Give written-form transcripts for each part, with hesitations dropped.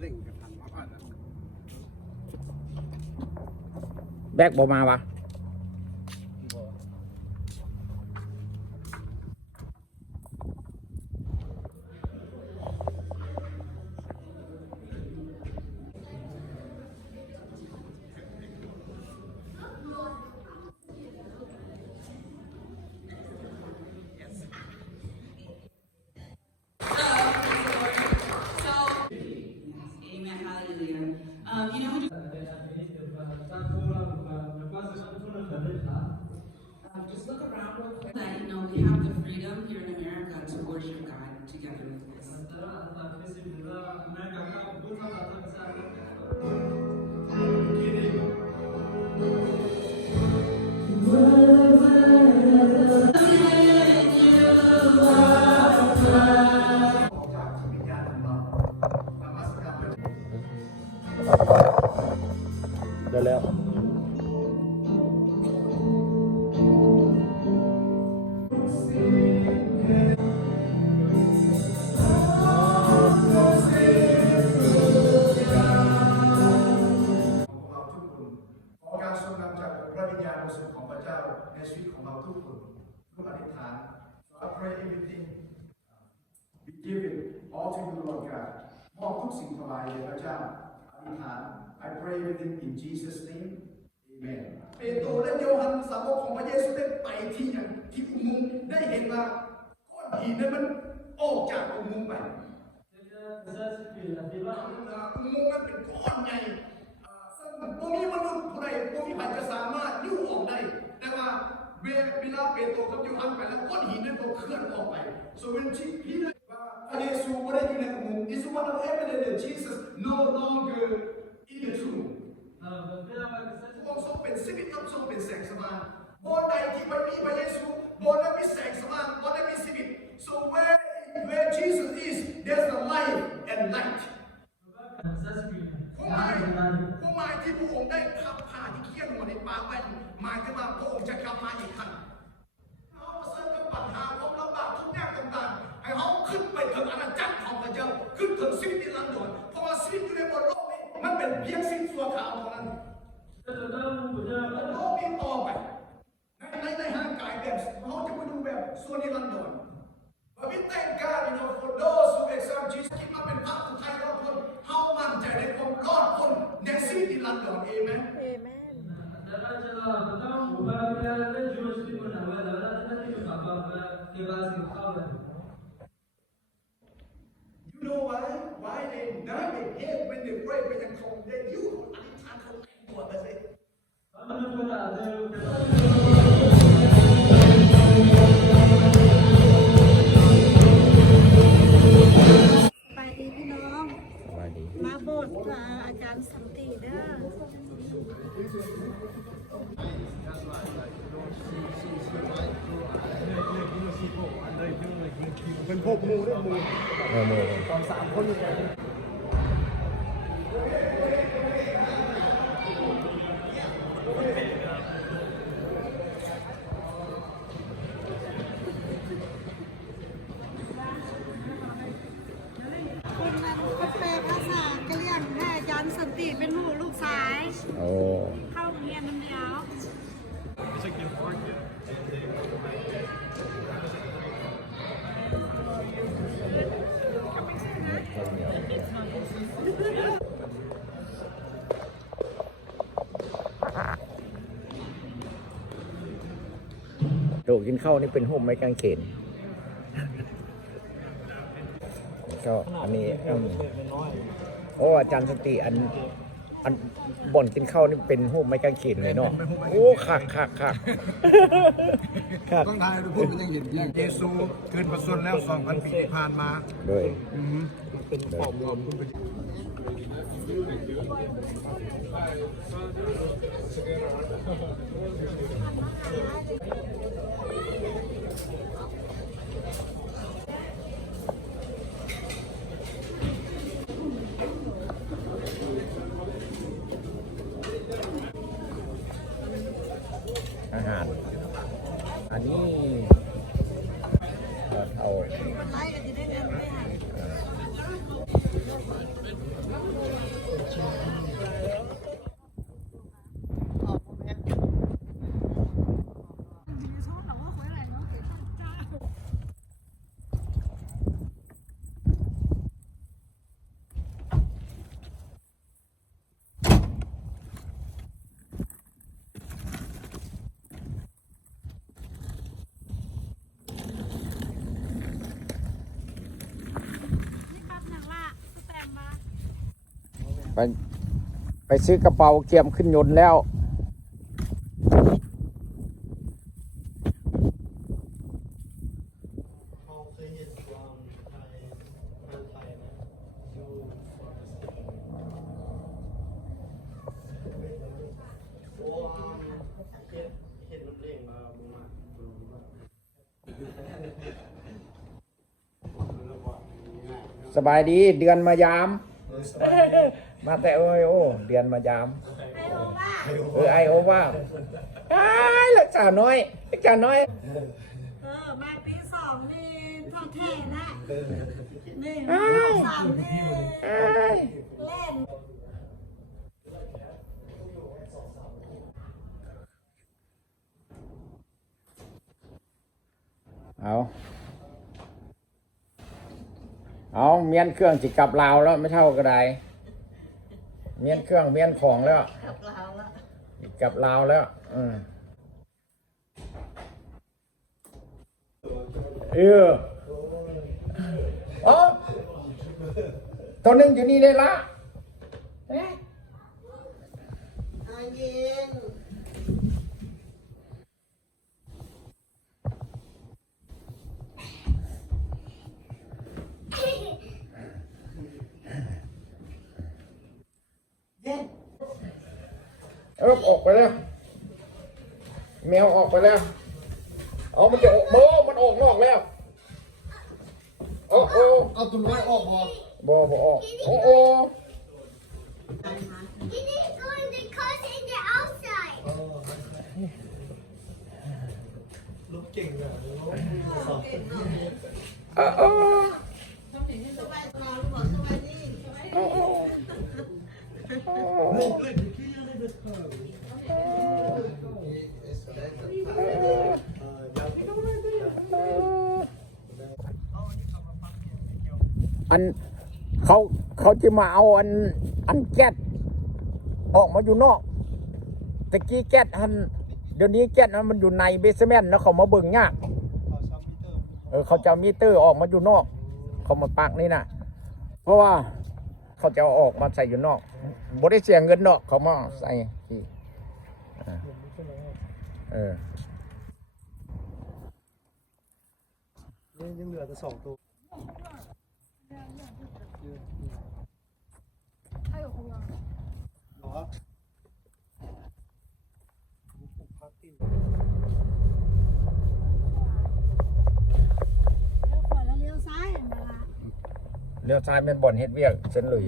เล่งกับทันมาผ่านแบกบอมาวะJust look around real quick. That we have the freedom here in America to worship God together with this. Rồi I pray everything we give it all to you, Lord God. มอบทุกสิ่งถวายแด่พระเจ้าอธิษฐาน I pray everything in Jesus' name. Amen. เปโตรและโยฮันสาวกของพระเยซูได้ไปที่อย่างที่อุโมงค์ได้เห็นว่าก้อนหินนั้นมันออกจากอุโมงค์ไปอุโมงค์นั้นเป็นก้อนใหญ่ซึ่งพวกนี้มนุษย์ผู้ใดพวกนี้อาจจะสามารถยิ้วออกได้แต่ว่าเวลาเปโตรกับโยฮันไปแล้วก้อนหินนั้นก็เคลื่อนออกไป so when Peter พระเยซูไม่ได้อยู่ในอุโมงค์ is one of evidence that Jesus no longer in the tomb พระองค์ทรงเป็นชีวิตและทรงเป็นแสงสว่างบนใดที่ไม่มีพระเยซูบนนั้นมีแสงสว่างบนนั้นมีชีวิต so where Jesus is there's the light and light ผู้หมายที่พระองค์ได้ขับผ่านที่เคี่ยนหัวในป่าไปหมายถึงว่าพระองค์จะกลับมาอีกครั้งเขาเสริมกับปัญหาความลำบากทุกอย่างต่างๆให้เขาขึ้นไปถึงอาณาจักรของพระเจ้าขึ้นถึงชีวิตนิรันดรเพราะว่าชีวิตอยู่ในบนโลกนี้มันเป็นเพียงสิ่งชั่วคราวเท่านั้นโลกนี้ต่อไปในร่างกายแบบเขาจะไปดูแบบส่วนนิรันดรBut we thank God, for those who accept Jesus คิดมาเป็นพระสุดท้ายรอดพ้นเขามั่นใจในความรอดพ้นในชีวิตนิรันดรเอเมน You know why? Why they now they hate when they pray when they come. They youอธิษฐานเขาแต่งตัวไปสิไปดีพี่น้องมาโบสถ์อาจารย์สันติเด้อเป็นพวกมูด้วยมูตอน3 คนคนนั้นเขาแปลภาษากะเหรี่ยงให้อาจารย์สันติเป็นลูกชายเข้าเรียนน้ำเดียวโดกินข้าวนี่เป็นห่มไม้กางเขนก็อันนี้โอ้อาจารย์สติอันบ่อนกินข้าวนี่เป็นห่มไม้กางเขนเลยเนาะโอ้คักต้องทายดูพูดมันยังเห็นเยซูเกินประชนแล้ว 2,000 ปีที่ผ่านมาโดยเป็นข้อมูลอาหารอันนี้เอาไล่กันจะได้เงินไหม ไปซื้อกระเป๋าเกียมขึ้นยนต์แล้วสบายดีเดือนมายาม มาแต่โอ้ยโอ้เดือนมายามไอโอว่าไอ้เล็กสาวน้อยเล็กสาวน้อย มาปี2นี่ท่องแท้นะนี่มา3นี่เล่น เอาเมียนเครื่องจิกลับลาวแล้วไม่เท่าก็ได้เมียนเครื่องเมียนของแล้วกลับลาวแล้วอ๋อตัวนึงอยู่นี่เลยละเย็นออกไปแล้วแมวออกไปแล้วเอามันจะออกมันออกนอกแล้วเอาตัวน้อยออกบ่บ่ออกYou need to go in the car in the outside. ลูกเก่งเลย อันเขาจะมาเอาอันแก๊สออกมาอยู่นอกตะกี้แก๊สเดี๋ยวนี้แก๊สมันอยู่ในเบสเมนต์แล้วเขามาเบิ่งยากเขาจะมิเตอร์ออกมาอยู่นอกเขามาปักนี่นะเพราะว่าเขาจะเอาออกมาใส่อยู่นอกบ่ได้เสียเงินนอกเขามาใส่ที่ยังเหลือแต่2 ตัวเลี้ยวซ้ายเป็นบ่อนเฮ็ดเวียกเส้นหลุย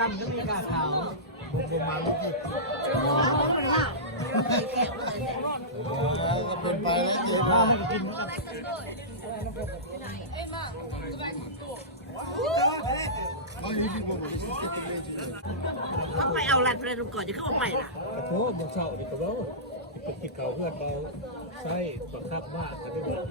ดำก็มีกาขาวผมมาเมื่อกี้ก็เป็นไปแล้วเดี๋ยวเรากินเขาไปเอาอะไรไปดูก่อนจะเข้าไปล่ะ กระโถนยังเช่าดีกว่าติดเขาเพื่อนเราใช่บังคับมากแต่ไม่เหมือน